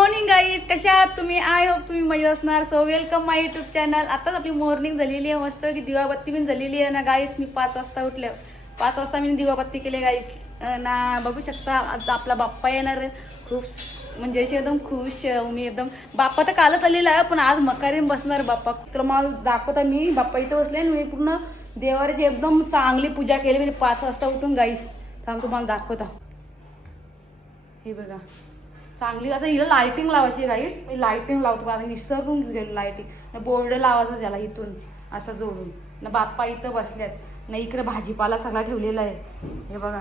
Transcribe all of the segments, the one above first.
Morning guys कशा आहात तुम्ही? आय होप तुम्ही मजा असणार. So welcome my YouTube channel आताच आपली मॉर्निंग झालेली आहे. मस्त की दिवाबत्ती पण झालेली आहे ना गाईस मी पाच वाजता उठले पाच वाजता मी दिवाबत्ती केली गाईस ना बघू शकता आज आपला बाप्पा येणार खूप म्हणजे अशी एकदम खुश मी एकदम बाप्पा तर कालच आलेला आहे पण आज मकारीन बसणार बाप्पा. तर मला दाखवता मी बाप्पा इथं बसले मी पूर्ण देवाची एकदम चांगली पूजा केली. म्हणजे पाच वाजता उठून गाईस थांब तुम्हाला दाखवता. हे बघा. चांगली. आता हिला लाइटिंग लावायची राहील मी लाइटिंग लावतो आता विसरून गेलो लाइटिंग बोर्ड लावायचा त्याला इथून असं जोडून. ना बाप्पा इथं बसल्यात. ना इकडे भाजीपाला सगळा ठेवलेला आहे. हे बघा.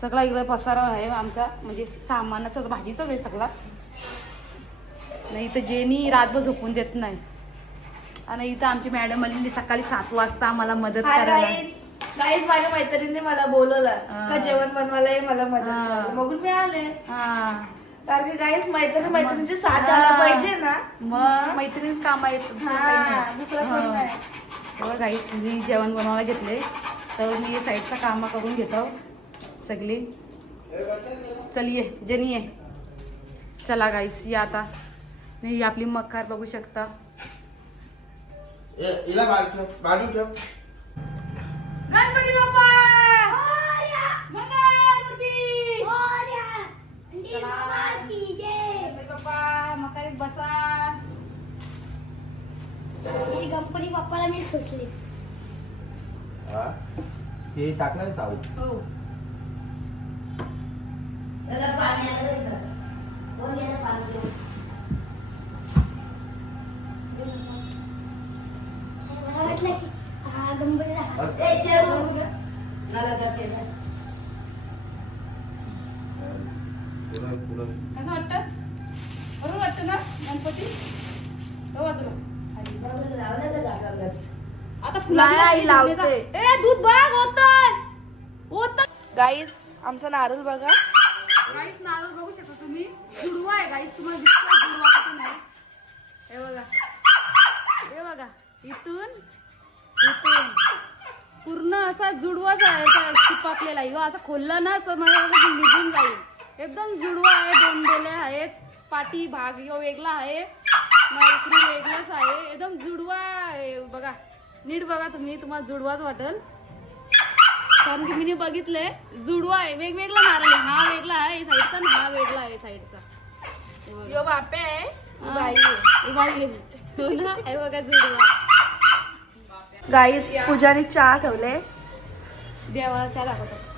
सगळा इकडे पसारा आहे आमचा. म्हणजे सामानाचा भाजीचाच आहे सगळा. नाही इथं जेनी रातभर झोपून देत नाही. आणि इथं आमची मॅडम आलेली सकाळी सात वाजता आम्हाला मदत करायला. माझ्या मैत्रिणीने मला बोलवलं. का जेवण बनवायला मला मदत हा. करायला. बघून मी आले हा. कारण की गाईज मैत्रीण मैत्रिणीची साथ. आला पाहिजे ना. मग? मैत्रिणीच काम आहेत दुसरं काही हा नाही. दुसरं हा. कोण नाही. तेव्हा गाईस मी जेवण बनवायला घेतले तर मी साईडचा काम करून घेतो. सगळी. चल ये. जनी ये. चला गाईस या आता. नाही ही आपली मकार बघू शकता. ए, हिला बाजू ठेव. बाजू ठेव. गणपती बाप्पा मंगलमूर्ती चला. गणपती बाप्पा मकारीत बसा गणपती बाप्पाला मी सुचले हा? ते टाकणार चावू हो. मला वाटलं की हा गणपती दाखव. पुरण पुरण कसं वाटतं? बरोबर वाटतं ना गणपती? हो वाजलं. आता नाही, लावते. ए दूध बघ होत होत गाईज आमचा नारळ बघा. गाईस नारळ बघू शकता तुम्ही. जुडवा आहे गाईस तुम्हाला दिसतोय जुडवा कुठून आहे हे बघा. हे बघा. इथून इथून. पूर्ण असा जुडवाच आहे असा चिपाकलेला ह्यो असा खोलला ना तर मला निघून जाईल. एकदम जुडवा आहे दोन डोले आहेत. पाठी भाग ह्यो वेगळा आहे. ना इकडून वेगळाच आहे. एकदम जुडवा आहे बघा. नीट बघा तुम्ही तुम्हाला जुडवाच वाटेल. कारण की मी बघितलंय जुडवा आहे वेगवेगळा आहे. हा वेगळा आहे साईडचा आणि हा वेगळा आहे साईडचा हे बापे आहे हा. बाई आहे. हे बाई आहे. हो ना हे बघा जुडवा. गाईज पूजाने चहा ठेवले. देवाला चहा दाखवतात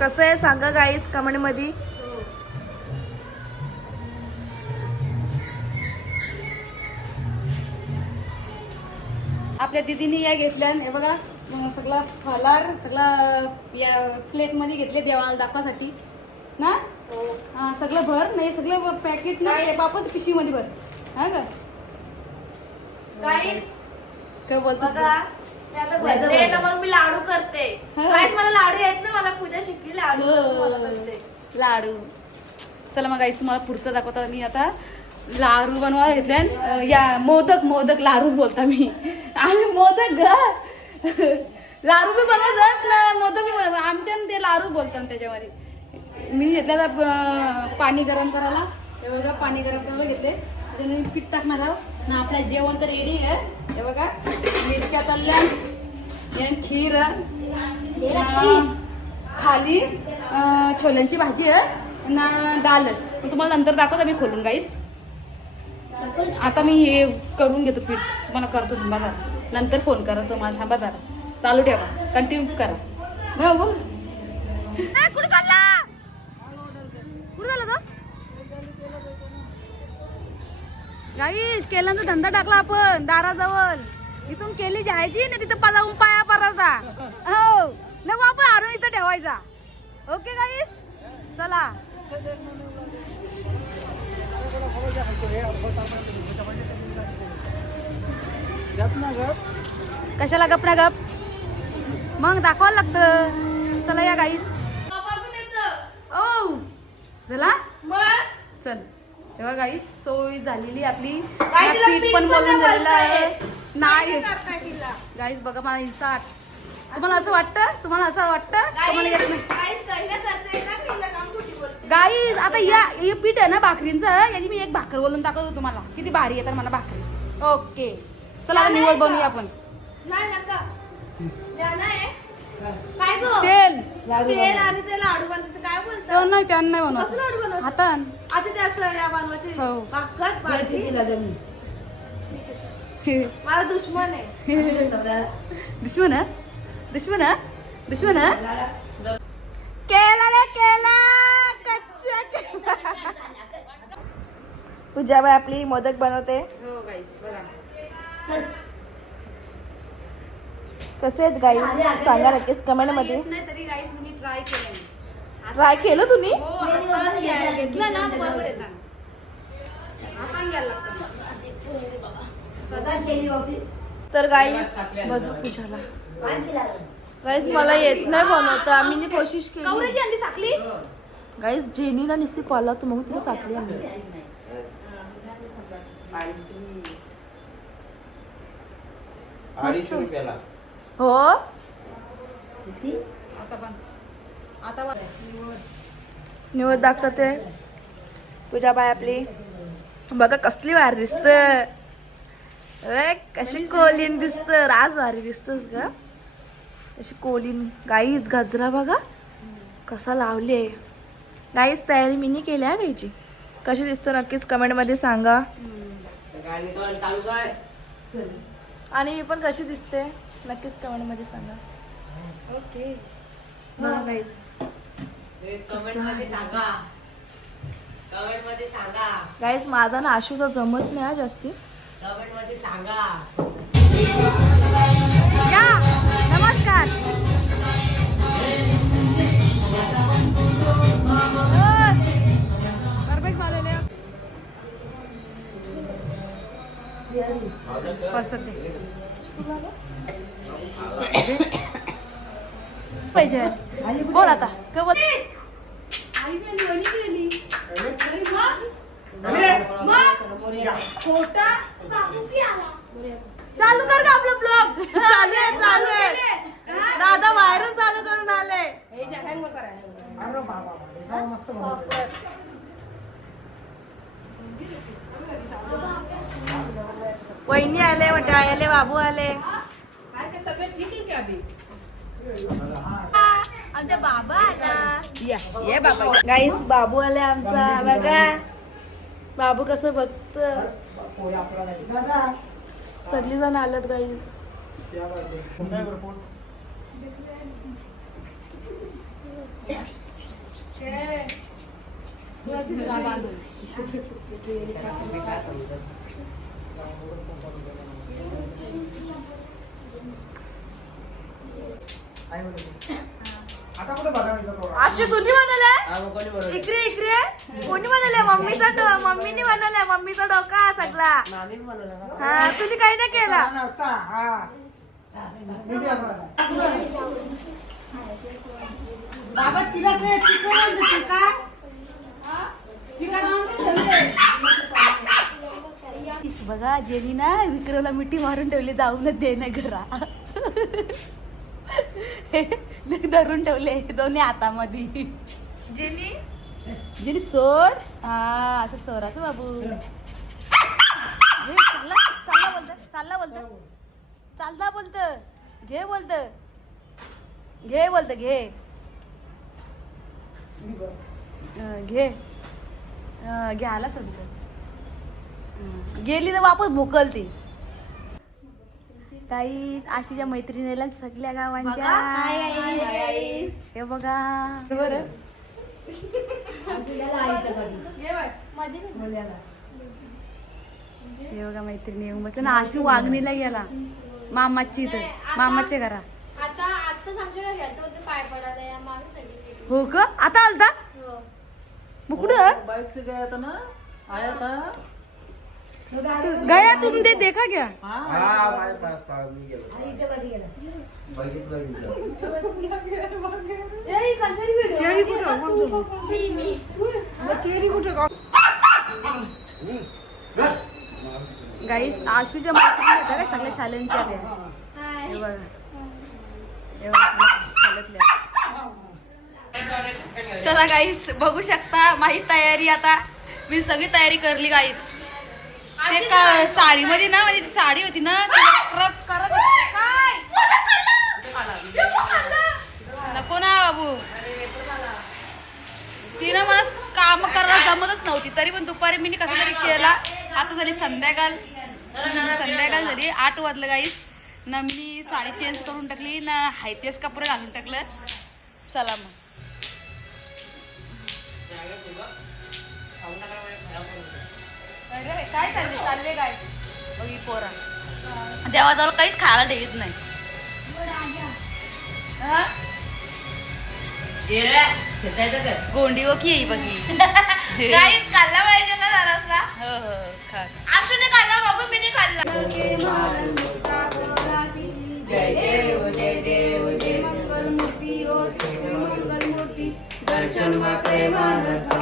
कसं आहे सांगा गाईज कमेंट आपल्या दिदीने या घेतल्या हे बघा सगळा फलार सगळा या प्लेटमध्ये घेतले देवाला दाखवासाठी. ना? हा सगळं भर नाही सगळं पॅकेट ना बापच पिशवी मध्ये भर. हा का काय ना मग मी लाडू करते. गाईज मला लाडू येत ना मला पूजा शिकली लाडू. लाडू. चला मग आई तुम्हाला पुढचं दाखवता मी आता लाडू बनवायला घेतले या मोदक मोदक लाडूच बोलता मी. आम्ही मोदक ग. लाडू बी बनवायचं ना मोदक बी बनवायचं. आमच्या ते लाडूच बोलतात त्याच्यामध्ये. मी घेतलं आता पाणी गरम करायला. हे बघा पाणी गरम करायला घेतले त्याच्याने मी पीठ टाकणार आहोत. ना आपला जेवण तर रेडी आहे. हे बघा मिरच्या तळल्या या खीर खाली छोल्यांची भाजी आहे. ना डाल मग तुम्हाला नंतर दाखवतो मी खोलून गाईस आता मी हे करून घेतो पीठ. तुम्हाला करतो थांबा जरा नंतर फोन करा तुम्हाला थांबा जरा. चालू ठेवा. कंटिन्यू करा. भाऊ कुठं चालला? कुठं झाला तो? गाईस केल्यानंतर धंदा टाकला आपण दाराजवळ. इथून केली जायची ना तिथं जाऊन पाया परायचा हो. नको आपण आरो इथं ठेवायचा. ओके गाईस चला. कशाला गप ना गप? मग दाखवायला लागतं. चला या गाईस ओ चला चल. तेव्हा गाईस चोळी झालेली आपली. पीठ पण बोलून झालेलं आहे. नाही. गाईस बघा मला इंसा तुम्हाला असं वाटतं? तुम्हाला असं वाटतं? तुम्हाला येत नाही. गाईज आता या हे पीठ आहे ना भाकरींचं? याची मी एक भाकर बोलून दाखवतो तुम्हाला. किती भारी येतात मला भाकरी. ओके चला आता निवड बनवूया आपण. नाही नका. ज्ञान आहे काय गो? तेल. तेल आणि ते लाडू बनवते काय तेल बोलतात नाही त्यानं नाही कसं लाडू बनवत बनवतात? हातान. अच्छा ते असं या बनवायचे हो. भाकर मला दुश्मन आहे. दुश्मन? दुश्मन? दुश्मन? केला रे केला. तुझ्या बाय आपली मोदक बनवते. हो गाईस बघा कसे आहेत गाई सांगा नक्कीच कमेंटमध्ये येत नाही तरी गाईस मी ट्राय केलं ट्राय केलं तुम्ही? हो हातानं घ्यायला घेतलं ना बरोबर येतात हातानं घ्यायला लागतं. तर गाईस पूजाला गाईस मला येत नाही बनवता. आम्ही कोशिश केली. साखली? गाईस जेनीला नुसती पाला तू मग तिला साखळी आणली हो. निवड दाखवत ते तुझ्या बाय आपली. बघा कसली भारी दिसत. अरे कशी कोलीन दिसत. राज भारी दिसतस ग. अशी कोलीन. गाईच गजरा बघा. कसा लावले गाईच तयारी मिनी केली आहे गाईची कशी दिसतं नक्कीच कमेंटमध्ये सांगा. आणि मी पण कशी दिसते नक्कीच कमेंटमध्ये सांगा. ओके गाईस गाईस माझा ना आशूचा जमत नाही हा जास्ती. या नमस्कार. दे. पाहिजे बोल आता. चालू कर का आपलं ब्लॉग चालू आहे चालू आहे. दादा बाहेरून चालू करून आले. वहिनी आले मोठे आले बाबू आले. आमच्या बाबा आला या ये बाबा. गाईस बाबू आले आमचा. बघा. बाबू कसं बघत. सगळी जण आलेत गाईस अशी कुणी म्हणालाय? इकडे इकडे. कोणी म्हणाले मम्मीचा मम्मीने म्हणालाय मम्मीचा डोका सगळा. हा तुम्ही काही नाही केला. बाबा तिला ते तिकडून देते का? इस बघा जेनी ना विक्रमला मिठी मारून ठेवली जाऊन दे ना घरा. धरून ठेवले दोन्ही हातामध्ये. जेनी जेनी सोर? हा असं सोराचं बाबू. चालला चालला बोलत चालला बोलत. चालता बोलत. घे बोलत. घे बोलत घे. घे. अं, घे आला बोलत गेली तर वापस भुकल ती काही आशीच्या मैत्रिणीला सगळ्या गावांच्या हे बघा. बरं. हे बघा. मैत्रिणी येऊन बसल्या. ना आशू वागणीला गेला. मामाची इथं. मामाच्या घरा आता हो का? आता आलता? हो. मग कुठं? बाइक से गया था ना? आया था गया तुम ते देखा क्या हाँ हा गाईस आशूच्या मैत्रिणी होत्या का? सगळ्या शालेंच्या चला गाईस बघू शकता माझी तयारी आता. मी सगळी तयारी करली गाईस ते का साडीमध्ये ना माझी ती साडी होती ना ती करत होती. काय? नको ना बाबू. तिनं मला काम करायला जमतच नव्हती. तरी पण दुपारी मी कसं तरी केला. आता झाली संध्याकाळ. संध्याकाळ झाली. आठ वाजलं गाईस ना मी साडी चेंज करून टाकली ना हाय तेच कपडे घालून टाकलं. चला मग. काय चालले चालले काय? बघी पोरा. देवाजवळ काहीच खायला ठेवत नाही. हा? गोंडी ओकी येई बघी. काहीच खाल्ला पाहिजे ना जरासा. हो हो खा. आशूने खाल्ला बघून मी नाही खाल्ला. जय देव जय देव जय मंगल मूर्ती ओ श्री मंगल मूर्ती दर्शन मानत.